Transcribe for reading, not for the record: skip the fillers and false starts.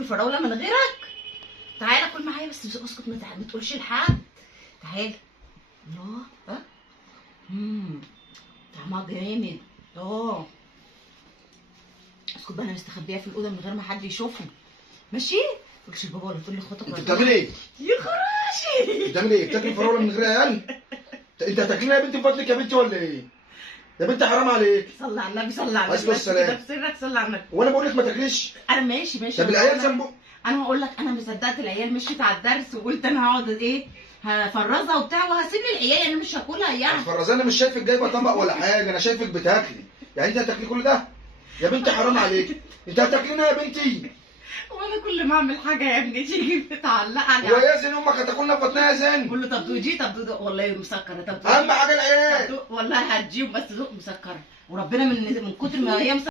اكل فراوله من غيرك؟ تعالى كل معايا بس اسكت ما تقولش لحد. تعالى. الله. ها. طعمها جامد. اسكت بقى، انا مستخبيه في الاوضه من غير ما حد يشوفني. ماشي؟ ما تقولش لبابا ولا تقول لاخواتك. انت بتعملي ايه؟ يا خراشي. بتعملي ايه؟ بتاكلي فراوله من غير عيال؟ انت هتاكلينا يا بنتي بفضلك يا بنتي ولا ايه؟ يا بنتي حرام عليك. صلي على النبي، صلي على النبي. عليه الصلاة والسلام. في سرك صلي على النبي. وانا بقول لك ما تاكليش. انا ماشي. طب العيال ذنبه؟ انا هقول لك، انا ما صدقت العيال مشيت على الدرس وقلت انا هقعد ايه هفرزها وبتاع وهسيب العيال، انا مش هاكلها يعني. فرزانه مش شايفك جايبه طبق ولا حاجه، انا شايفك بتاكلي. يعني انت هتاكلي كل ده؟ يا بنتي حرام عليك. انت هتاكلينا يا بنتي؟ وانا كل ما اعمل حاجه يا ابني تيجي بتعلق على ويا زين امك هتاكلنا في بطنها يا زين. بقول له طب دوجي، طب دوق والله مسكره، طب اهم حاجه العيال. والله هتجيب بس دوق مسكره، وربنا من كتر ما هي